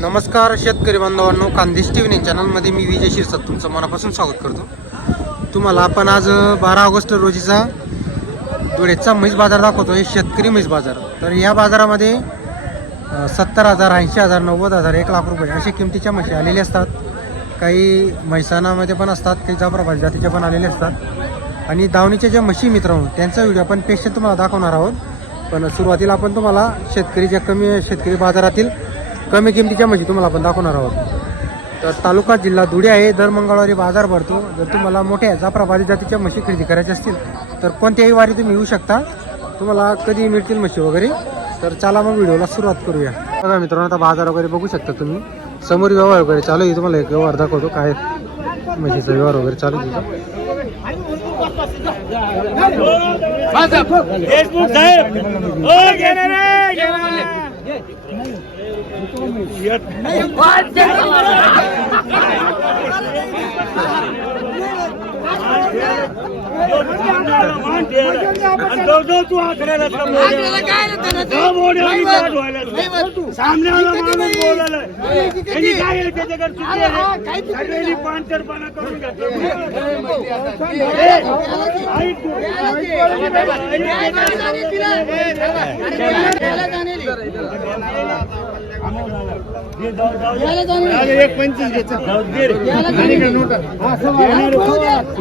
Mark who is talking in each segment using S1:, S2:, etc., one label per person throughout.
S1: नमस्कार शेतकरी बांधवांनो खानदेश टीव्हीने चॅनलमध्ये मी विजय शिरसाट तुमचं मनापासून स्वागत करतो. तुम्हाला आपण आज बारा ऑगस्ट रोजीचा धुळेचा म्हैस बाजार दाखवतोय शेतकरी म्हैस बाजार. तर या बाजारामध्ये सत्तर हजार ऐंशी हजार नव्वद हजार एक लाख रुपये अशा किमतीच्या म्हशी आलेल्या असतात. काही म्हैसाणामध्ये पण असतात काही जाफराबाद जातीच्या पण आलेले असतात. आणि दावणीच्या ज्या म्हशी मित्रांनो त्यांचा व्हिडिओ आपण पेशंट तुम्हाला दाखवणार आहोत. पण सुरुवातीला आपण तुम्हाला शेतकरी ज्या कमी शेतकरी बाजारातील कमी किमतीच्या म्हशी तुम्हाला आपण दाखवणार आहोत. तर तालुका जिल्हा धुळे आहे. दर मंगळवारी बाजार भरतो. जर तुम्हाला मोठ्या जाफराबादी जातीच्या म्हशी खरेदी करायच्या असतील तर कोणत्याही वारी तुम्ही येऊ शकता. तुम्हाला कधी मिळतील म्हशी वगैरे? तर चला मग व्हिडिओला सुरुवात करूया. बघा मित्रांनो आता बाजार वगैरे बघू शकता तुम्ही. समोर व्यवहार वगैरे चालू आहे. तुम्हाला एक व्यवहार दाखवतो. काय म्हशीचा व्यवहार वगैरे चालू आहे.
S2: तू माणूस बोलायला त्यांनी काय त्याच्याकडे सगळ्यांनी करून घेतलं एक पंचवीस घ्यायचं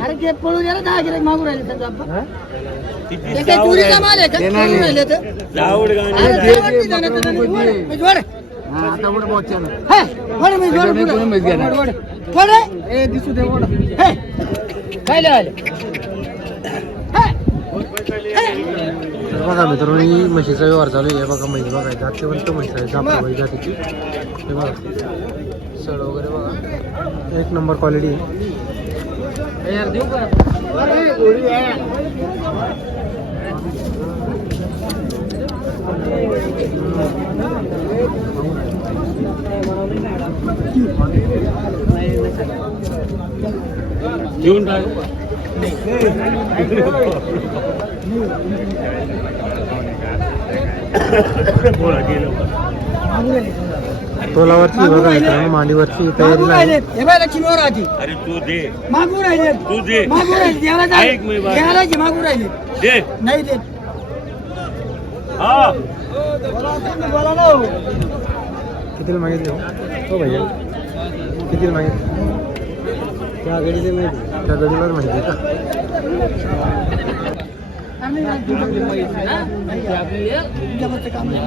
S3: अरे ते पळून गेला दहा गिरेक मागून राहिले त्यांचा अप्पा. ते काय चोरीचा माल आहे का राहिले तर. रे. हे. काय लिहायला? हे.
S1: तर बघा मित्रांनो ही म्हशीचा व्यवहार चालू आहे. बघा म्हैस बघा जातीवंत म्हैस आहे. जातीची. हे बघा. सड वगैरे बघा. एक नंबर क्वालिटी
S2: घेऊन टाक.
S1: तोलावरची बघा मित्रांनो मांडीवरची
S3: राहिले.
S1: आहे
S3: हे बाय लक्ष्मीवर आधी.
S2: अरे तू दे
S3: मागून राहिले.
S2: तू दे
S3: मागून राहिले. देवाला जा.
S2: ऐक मी बाई.
S3: देवाला जी मागून राहिले.
S2: दे
S3: नाही देत.
S2: हा
S3: बोला ना.
S1: कितीला मागितले हो हो भैया कितीला मागितले त्या गाडीला माहिती त्या गडीवर माहिती का?
S3: तुमच्याकडचं काम नाही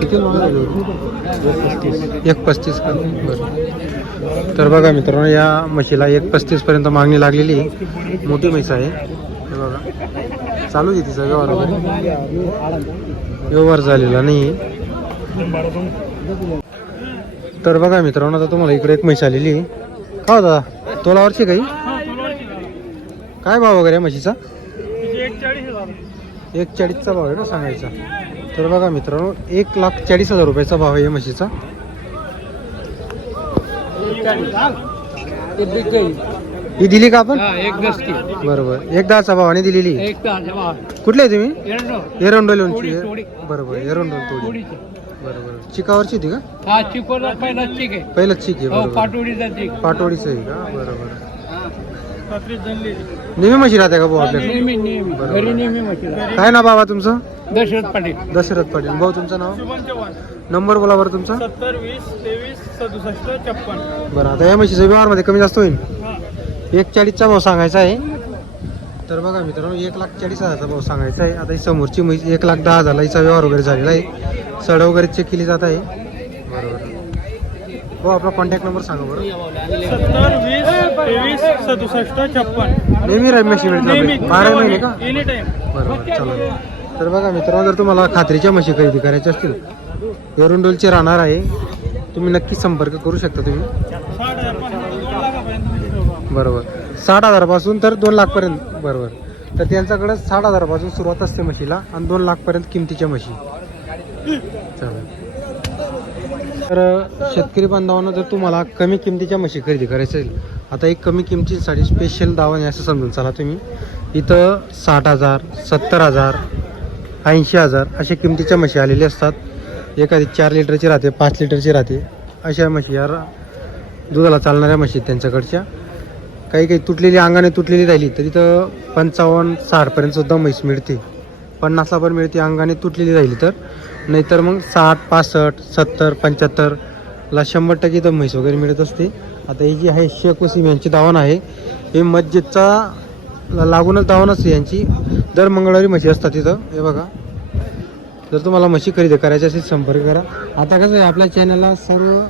S1: किती मागणी एक पस्तीस का? बरं. तर बघा मित्रांनो या म्हशीला एक पस्तीस पर्यंत मागणी लागलेली आहे. मोठी म्हैस आहे. हे बघा. चालू आहे तिचा व्यवहार वगैरे व्यवहार झालेला नाही तर बघा मित्रांनो आता तुम्हाला इकडे एक म्हैस आलेली का होता दादा? तोलावरची काही काय भाव वगैरे म्हशीचा? एक चाळीसचा भाव आहे ना सांगायचा. तर बघा मित्रांनो एक लाख चाळीस हजार रुपयाचा भाव आहे म्हशीचा. ही दिली का आपण? बरोबर. एक दहाचा भावाने दिलेली. कुठले आहे तुम्ही? एरंडोलीची
S3: तोडी.
S1: बरोबर एरंडोल तोडी. बरोबर. चिकावरची होती का?
S3: चिकोला पहिला चिक आहे.
S1: पहिलंच चिक आहे
S3: हो पाटोडीचं
S1: आहे का? बरोबर. नेहमी म्हशी राहते का भाऊ आपल्याकडे?
S3: नेहमी नेहमी.
S1: बरोबर.
S3: घरी नेहमी म्हशीला
S1: काय ना बाबा तुमचं?
S3: दशरथ पाटील.
S1: दशरथ पाटील. भाऊ तुमचं नाव? नंबर बोला बरं तुमचा.
S2: सत्तर वीस तेवीस सदुसष्ट छप्पन.
S1: बरं आता या म्हशीचा व्यवहारमध्ये कमी जास्त होईल. एक चाळीसचा भाव सांगायचा आहे. तर बघा मित्रांनो एक लाख चाळीस हजारचा भाव सांगायचा आहे. आता ही समोरची म्हैस एक लाख दहा हजारला हिचा व्यवहार वगैरे झालेला आहे. सड वगैरे चेक केली जात आहे. बरोबर. हो आपला कॉन्टॅक्ट नंबर सांगा बरं.
S2: सत्तर वीस तेवीस सदुसष्ट छप्पन.
S1: नेहमी रमेश मिळते बारा महिने का?
S2: एनी टाइम
S1: बरोबर चालेल तर बघा मित्रांनो जर तुम्हाला खात्रीच्या म्हशी खरेदी करायच्या असतील एरुंडोलचे राहणार आहे. तुम्ही नक्की संपर्क करू शकता तुम्ही. बरोबर. साठ हजारापासून तर दोन लाखपर्यंत. बरोबर. तर त्यांच्याकडे साठ हजारापासून सुरुवात असते म्हशीला आणि दोन लाखपर्यंत किमतीच्या म्हशी. चालेल तर शेतकरी बांधवांना जर तुम्हाला कमी किमतीच्या म्हशी खरेदी करायचं असेल आता एक कमी किमतीसाठी स्पेशल दावा असं समजून चला तुम्ही. इथं साठ हजार सत्तर हजार ऐंशी हजार अशा किमतीच्या म्हशी आलेल्या असतात. एखादी चार लिटरची राहते पाच लिटरची राहते. अशा म्हशी या दुधाला चालणाऱ्या म्हशी त्यांच्याकडच्या. काही काही तुटलेली अंगाने तुटलेली राहिली तर इथं पंचावन्न साठपर्यंत सुद्धा म्हैस मिळते. पन्नासला पण मिळते अंगाने तुटलेली राहिली तर. नाहीतर मग साठ पासष्ट सत्तर पंच्याहत्तरला शंभर टक्के इथं म्हैस वगैरे मिळत असते. आता ही जी आहे शेख वसीम यांची दावण आहे हे मस्जिदचा लागूनच दावण असते यांची. दर मंगळवारी म्हशी असतात तिथं. हे बघा. जर तुम्हाला म्हशी खरेदी करायची असेल संपर्क करा. आता कसं आहे आपल्या चॅनलला सर्व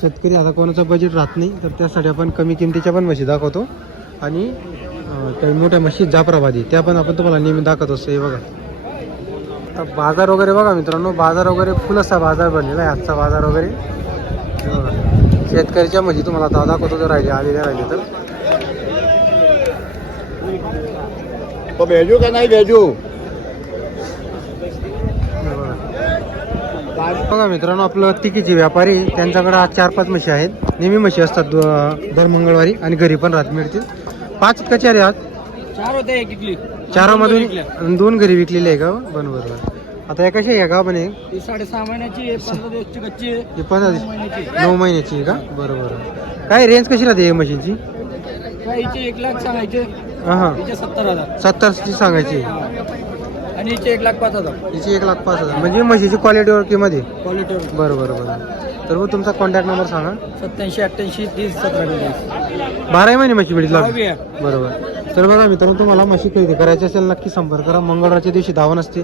S1: शेतकरी आता कोणाचं बजेट राहत नाही तर त्यासाठी आपण कमी किमतीच्या पण म्हशी दाखवतो. आणि काही मोठ्या म्हशी जाफराबादी त्या पण आपण तुम्हाला नेहमी दाखवत असतो. हे बघा. आता बाजार वगैरे बघा मित्रांनो बाजार वगैरे फुल असा बाजार बनलेला आहे आजचा बाजार वगैरे. बघा शेतकऱ्याच्या म्हशी तुम्हाला आता दाखवतो जर राहिले आलेल्या राहिले तर.
S2: तो भेजू का नाही भेजू?
S1: बघा. मित्रांनो आपलं तिकीचे व्यापारी त्यांच्याकडे आज चार पाच म्हशी आहेत. नेहमी म्हशी असतात दर मंगळवारी आणि घरी पण राहत मिळतील. पाच का चार आहे आज
S3: चार होते एक इकली
S1: चारामधून आणि दोन घरी विकलेले आहे का? बरोबर बरोबर आता या कशा आहे का पण आहे
S3: ती साडेसहा महिन्याची आहे पंधरा दिवसची कच्ची आहे.
S1: ही पण
S3: नऊ महिन्याची
S1: नऊ महिन्याची आहे का? बरोबर काय रेंज कशी राहते या मशीनची
S3: हिचे एक लाख सांगायचे
S1: हां हां.
S3: हिचे सत्तर हजार.
S1: सत्तरची सांगायची.
S3: आणि हिचे एक लाख पाच हजार.
S1: हिची एक लाख पाच हजार. म्हणजे म्हशीची क्वालिटीवर किंमत आहे?
S3: क्वालिटीवर
S1: बरं बरं बरं. तर मग तुमचा कॉन्टॅक्ट नंबर सांगा.
S3: सत्याऐंशी अठ्ठ्याऐंशी तीस सतरा
S1: बाराही महिने म्हशी मिळतील
S3: दहावी आहे.
S1: बरोबर तर बघा मित्रांनो तुम्हाला म्हशी खरेदी करायची असेल नक्की संपर्क करा. मंगळवारच्या दिवशी धावण असते.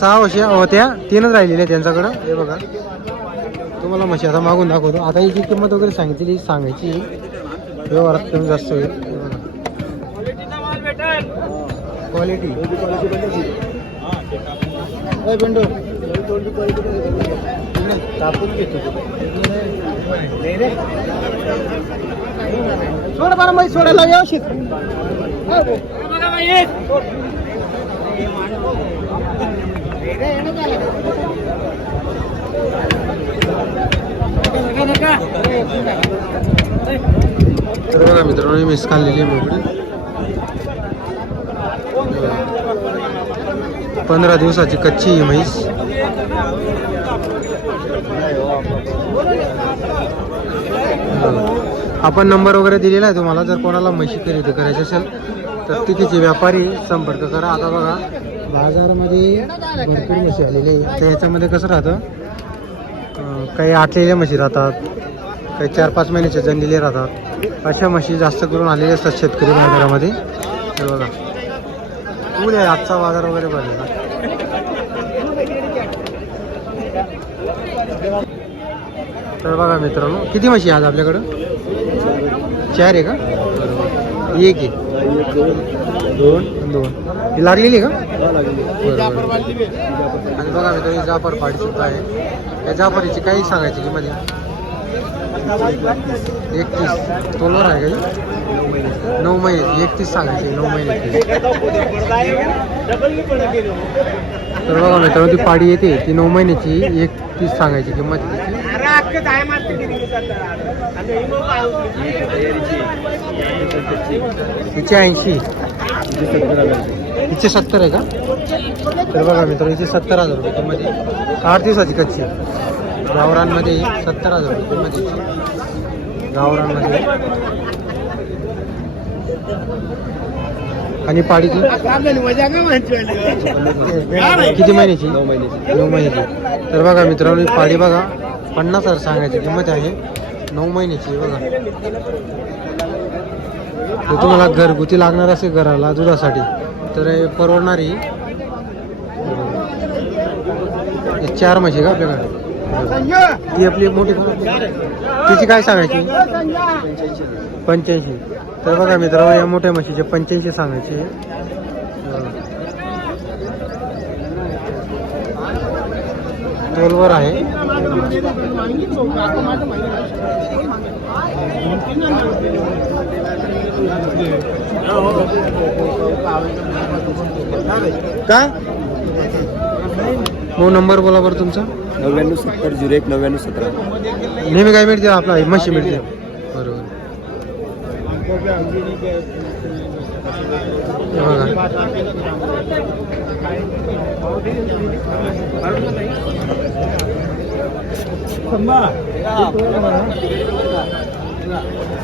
S3: सहा वर्ष
S1: होत्या तीनच राहिलेल्या त्यांच्याकडं. हे बघा. तुम्हाला म्हशी आता मागून दाखवतो. आता याची किंमत वगैरे सांगितलेली सांगायची. व्यवहारात कमी जास्त होईल. हे क्वालिटी तापून घेतो. सोड बरं माहिती सोडायला व्यवस्थित तर बघा मित्रांनो मिस खाल्लेली आहे मोकळी पंधरा दिवसाची कच्ची ही म्हैस. आपण नंबर वगैरे दिलेला आहे तुम्हाला जर कोणाला म्हशी खरेदी करायची असेल तर तिथेचे व्यापारी संपर्क करा. आता बघा बाजारामध्ये भरपूर म्हशी आलेली आहे तर याच्यामध्ये कसं राहतं काही आटलेल्या म्हशी राहतात काही चार पाच महिन्याचे जनलेले राहतात. अशा म्हशी जास्त करून आलेल्या असतात शेतकरी बाजारामध्ये. तर बघा. ऊन आहे आजचा बाजार वगैरे भरलेला. तर बघा मित्रांनो किती म्हशी आज आपल्याकडं? चार आहे का? एक आहे. दोन. दोन. ही लागलेली आहे का? बरोबर. आणि बघा मी तरी जाफर पाडी सुद्धा आहे. या जाफरीची काही सांगायची किंमत एकतीस. तोलवर आहे का ही? नऊ महिने एकतीस सांगायची नऊ महिने तर बघा मित्रांनो ती पाडी येते ती नऊ महिन्याची एकतीस सांगायची किंमत तिची ऐंशी. तिचे सत्तर आहे का? तर बघा मित्र इथे सत्तर हजार रुपये किंमत आहे. आठ दिवसाची कच्ची गावरांमध्ये सत्तर हजार रुपये किंमत गावरांमध्ये आणि पाडीची? किती महिन्याची? नऊ महिन्याची. नऊ महिन्याची. तर बघा मित्रांनो पाडी बघा पन्नास हजार सांगायची किंमत आहे. नऊ महिन्याची बघा. जर तुम्हाला घरगुती लागणार असेल घराला दुधासाठी तर हे परवडणारी चार म्हशी का आपल्याकडे? ती आपली मोठी तिची काय सांगायची? पंच्याऐंशी. तर बघा मित्रांनो या मोठ्या म्हशीचे पंच्याऐंशी सांगायचे. टोलवर आहे. का? हो नंबर बोला बरं तुमचा.
S4: नव्याण्णव सत्तर झिरो एक नव्याण्णव सतरा.
S1: नेहमी काय मिळते आपला? म्हशी मिळते. बरोबर. हे